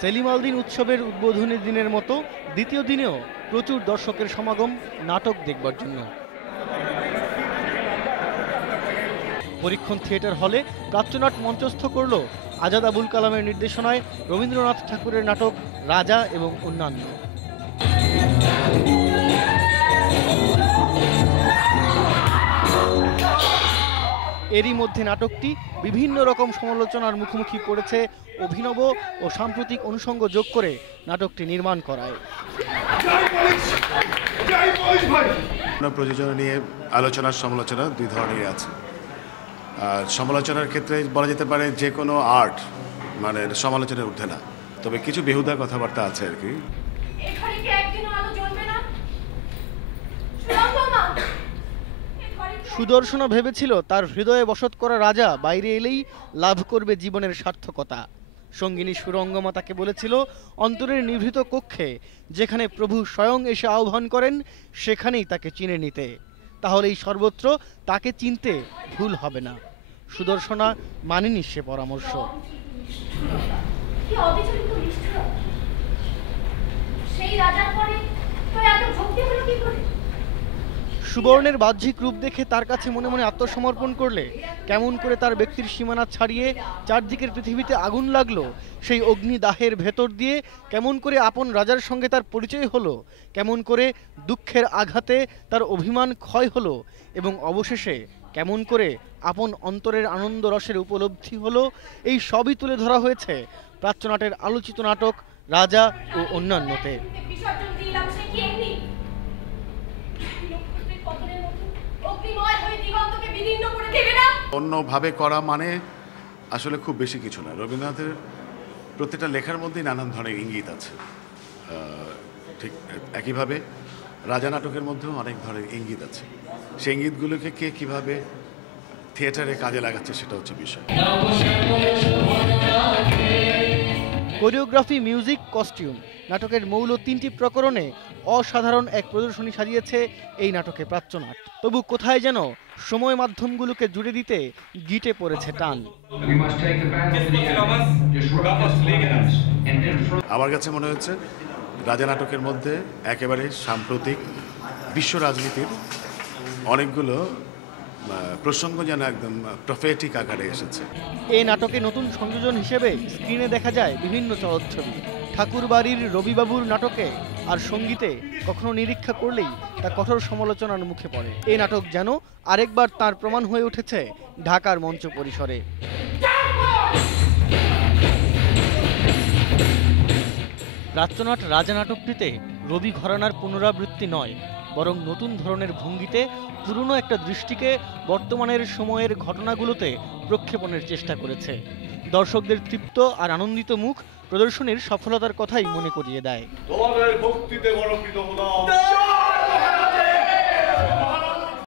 সেলিম আলদিন উৎসবের উদ্বোধনী দিনের মতো দ্বিতীয় দিনেও প্রচুর দর্শকের সমাগম, নাটক দেখবার জন্য। পরীক্ষণ থিয়েটার হলে প্রাচ্যনাট মঞ্চস্থ করল আজাদ আবুল কালামের নির্দেশনায় রবীন্দ্রনাথ ঠাকুরের নাটক রাজা এবং অন্যান্য। এরই মধ্যে নাটকটি বিভিন্ন রকম সমালোচনার মুখোমুখি পড়েছে অভিনব ও সাম্প্রতিক অনুষঙ্গ যোগ করে নাটকটি নির্মাণ করায়। প্রযোজনা নিয়ে আলোচনার সমালোচনা দুই ধরনেরই আছে। আর সমালোচনার ক্ষেত্রে বলা যেতে পারে যে কোনো আর্ট মানে সমালোচনার ঊর্ধ্বে না। তবে কিছু বেহুদা কথাবার্তা আছে আর কি। সুদর্শনা ভেবেছিল তার হৃদয়ে বসত করা রাজা বাইরে এলেই লাভ করবে জীবনের সার্থকতা। সঙ্গিনী সুরঙ্গমা তাকে বলেছিল, অন্তরের নিভৃত কক্ষে যেখানে প্রভু স্বয়ং এসে আহ্বান করেন, সেখানেই তাকে চিনে নিতে। তাহলেই সর্বত্র তাকে চিনতে ভুল হবে না। সুদর্শনা মানেনি সে পরামর্শ কি অবিচলিত নিষ্ঠুর সেই রাজার পরে তোর এত ভক্তি হলো কি করে সুবর্ণের বাহ্যিক রূপ দেখে তার কাছে মনে মনে আত্মসমর্পণ করলে, কেমন করে তার ব্যক্তির সীমানা ছাড়িয়ে চারদিকের পৃথিবীতে আগুন লাগল, সেই অগ্নিদাহের ভেতর দিয়ে কেমন করে আপন রাজার সঙ্গে তার পরিচয় হলো, কেমন করে দুঃখের আঘাতে তার অভিমান ক্ষয় হলো এবং অবশেষে কেমন করে আপন অন্তরের আনন্দ রসের উপলব্ধি হলো, এই সবই তুলে ধরা হয়েছে প্রাচ্যনাটের আলোচিত নাটক রাজা ও অন্যান্যতে বিসর্জন দিলাম সে কি এমনি নক্ষত্রের পতনের মতো অগ্নিময় হয়ে দিগন্তকে বিদীর্ণ করে দেবে না অন্যভাবে করা মানে আসলে খুব বেশি কিছু না। রবীন্দ্রনাথের প্রত্যেকটা লেখার মধ্যেই নানান ধরনের ইঙ্গিত আছে। ঠিক একইভাবে রাজা নাটকের মধ্যেও অনেক ধরনের ইঙ্গিত আছে। সেই ইঙ্গিতগুলোকে কে কীভাবে থিয়েটারে কাজে লাগাচ্ছে সেটা হচ্ছে বিষয়। Choreography music costume. নাটকের মৌল তিনটি প্রকরণে অসাধারণ এক প্রদর্শনী সাজিয়েছে এই নাটকে প্রাচ্যনাট তবু কোথায় যেন সময় মাধ্যমগুলোকে জুড়ে দিতে গিটে পড়েছে টান। আমার কাছে মনে হচ্ছে রাজা নাটকের মধ্যে একেবারে সাম্প্রতিক বিশ্ব রাজনীতির অনেকগুলো প্রসঙ্গ যেন একদম প্রফেটিক আকারে এসেছে। এই নাটকে নতুন সংযোজন হিসেবে স্ক্রিনে দেখা যায় বিভিন্ন চলচ্ছবি। ঠাকুরবাড়ির রবিবাবুর নাটকে আর সঙ্গীতে কখনো নিরীক্ষা করলেই তা কঠোর সমালোচনার মুখে পড়ে। এই নাটক যেন আরেকবার তার প্রমাণ হয়ে উঠেছে ঢাকার মঞ্চ পরিসরে। প্রাচ্যনাট রাজা নাটকটিতে রবি ঘরানার পুনরাবৃত্তি নয় বরং নতুন ধরনের ভঙ্গিতে পুরনো একটা দৃষ্টিকে বর্তমানের সময়ের ঘটনাগুলোতে প্রক্ষেপণের চেষ্টা করেছে। দর্শকদের তৃপ্ত আর আনন্দিত মুখ প্রদর্শনীর সফলতার কথাই মনে করিয়ে দেয়।